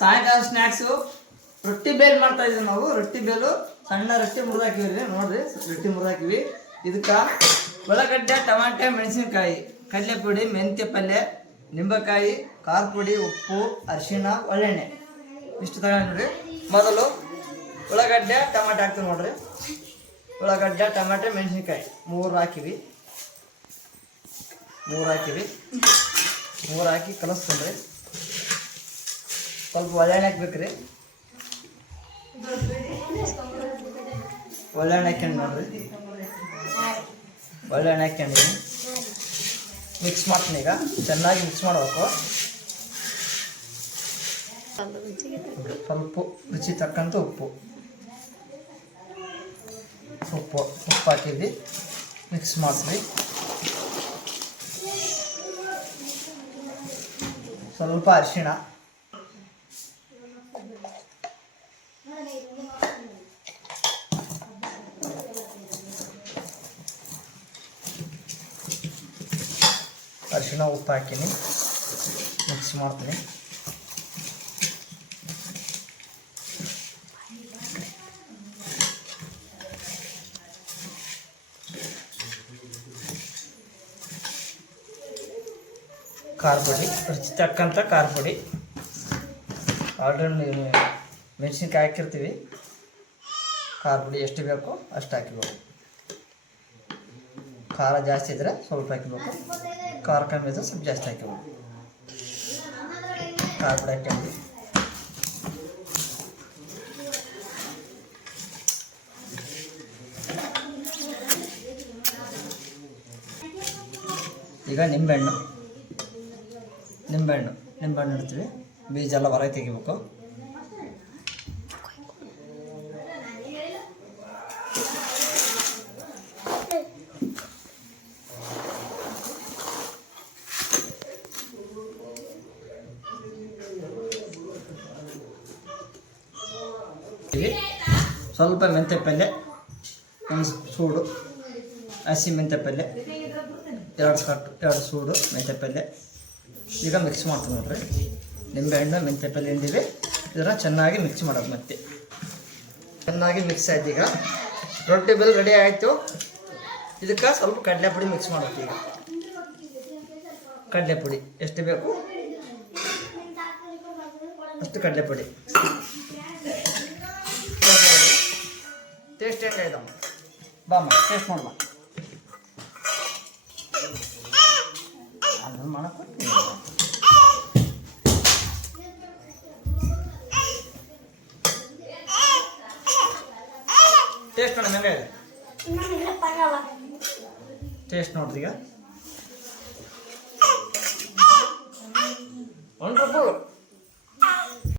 ಸಾಯಂಕಾಲ ಸ್ನ್ಯಾಕ್ಸು ರೊಟ್ಟಿ ಬೇಲ್ ಮಾಡ್ತಾ ಇದೀವಿ ನಾವು. ರೊಟ್ಟಿ ಬೇಲು ಸಣ್ಣ ರೊಟ್ಟಿ ಮುರಿದಾಕಿವಿ ನೋಡ್ರಿ. ರೊಟ್ಟಿ ಮುರಿದಾಕಿವಿ. ಇದಕ್ಕೆ ಉಳ್ಳಾಗಡ್ಡೆ, ಟಮಾಟೆ, ಮೆಣಸಿನ್ಕಾಯಿ, ಕಡಲೆಪುಡಿ, ಮೆಂತ್ಯ ಪಲ್ಯ, ನಿಂಬೆಕಾಯಿ, ಖಾರ ಪುಡಿ, ಉಪ್ಪು, ಅರಿಶಿಣ, ಒಳ್ಳೆಣ್ಣೆ ಇಷ್ಟು ತಗೊಂಡ್ರಿ. ಮೊದಲು ಉಳ್ಳಾಗಡ್ಡೆ ಟಮಾಟೆ ಹಾಕ್ತೀವಿ ನೋಡ್ರಿ. ಉಳ್ಳಾಗಡ್ಡೆ, ಟಮಾಟೆ, ಮೆಣಸಿನ್ಕಾಯಿ ಮೂರು ಹಾಕಿವಿ. ಮೂರು ಹಾಕಿ ಕಲಿಸ್ಕೊಂಡ್ರಿ. ಸ್ವಲ್ಪ ಒಳ್ಳೆಣ್ಣೆ ಹಾಕ್ಬೇಕ್ರಿ. ಒಳ್ಳೆಣ್ಣೆ ಹಾಕ್ಯಂಡು ನೋಡ್ರಿ. ಒಳ್ಳೆಣ್ಣೆ ಹಾಕ್ಯಂಡಿ ಮಿಕ್ಸ್ ಮಾಡ್ತೀನಿ. ಈಗ ಚೆನ್ನಾಗಿ ಮಿಕ್ಸ್ ಮಾಡಬೇಕು. ಸ್ವಲ್ಪ ರುಚಿ ತಕ್ಕಂಥ ಉಪ್ಪು ಹಾಕಿದ್ವಿ. ಮಿಕ್ಸ್ ಮಾಡಿದ್ವಿ. ಸ್ವಲ್ಪ ಅರಿಶಿಣ, ಉಪ್ಪು ಹಾಕಿನಿ. ಮಿಕ್ಸ್ ಮಾಡ್ತೀನಿ. ಖಾರ ಪುಡಿ, ರುಚಿ ತಕ್ಕಂಥ ಖಾರ ಪುಡಿ. ಆಲ್ರೆಡಿ ಮೆಣಸಿನ್ಕಾಯಿ ಹಾಕಿರ್ತೀವಿ. ಖಾರ ಪುಡಿ ಎಷ್ಟು ಬೇಕೋ ಅಷ್ಟು ಹಾಕಿಬೇಕು. ಖಾರ ಜಾಸ್ತಿ ಇದ್ದರೆ ಸ್ವಲ್ಪ ಹಾಕಿಬೇಕು. ಖಾರ ಕಮ್ಮಿ ಇದ್ದರೆ ಸ್ವಲ್ಪ ಜಾಸ್ತಿ ಹಾಕಿಬೇಕು. ಖಾರ ಪುಡಿ ಹಾಕಿ ಈಗ ನಿಂಬೆಹಣ್ಣು ಇಡ್ತೀವಿ. ಬೀಜ ಎಲ್ಲ ಹೊರಗೆ ತೆಗಿಬೇಕು. ಸ್ವಲ್ಪ ಮೆಂತ್ಯ ಪಲ್ಯ, ಒಂದು ಸೂಡು ಹಸಿ ಮೆಂತ್ಯ ಪಲ್ಯ, ಎರಡು ಸೂಡು ಮೆಂತ್ಯ ಪಲ್ಯ. ಈಗ ಮಿಕ್ಸ್ ಮಾಡ್ತೀವಿ ನೋಡ್ರಿ. ನಿಂಬೆಹಣ್ಣು, ಮೆಂತ್ಯ ಪಲ್ಯ ಎಂದಿವೆ. ಇದನ್ನು ಚೆನ್ನಾಗಿ ಮಿಕ್ಸ್ ಮಾಡೋದು. ಮತ್ತೆ ಚೆನ್ನಾಗಿ ಮಿಕ್ಸ್ ಆಯ್ತು. ಈಗ ರೊಟ್ಟಿ ಬೇಲ್ ರೆಡಿ ಆಯಿತು. ಇದಕ್ಕೆ ಸ್ವಲ್ಪ ಕಡಲೆಪುಡಿ ಮಿಕ್ಸ್ ಮಾಡೋದು. ಈಗ ಕಡಲೆಪುಡಿ ಎಷ್ಟು ಬೇಕು ಅಷ್ಟು ಕಡಲೆಪುಡಿ. ಟೇಸ್ಟ್ ಹೆಂಗಾಯ್ತಮ್ಮ? ಬಾಮ್ಮ ಟೇಸ್ಟ್ ನೋಡ್ಬ. ಅದನ್ನು ಮಾಡಕ್ಕೆ ಟೇಸ್ಟ್ ನೋಡಿ ಹೆಂಗಾಗಿದೆ? ಟೇಸ್ಟ್ ನೋಡ್ದೀಗ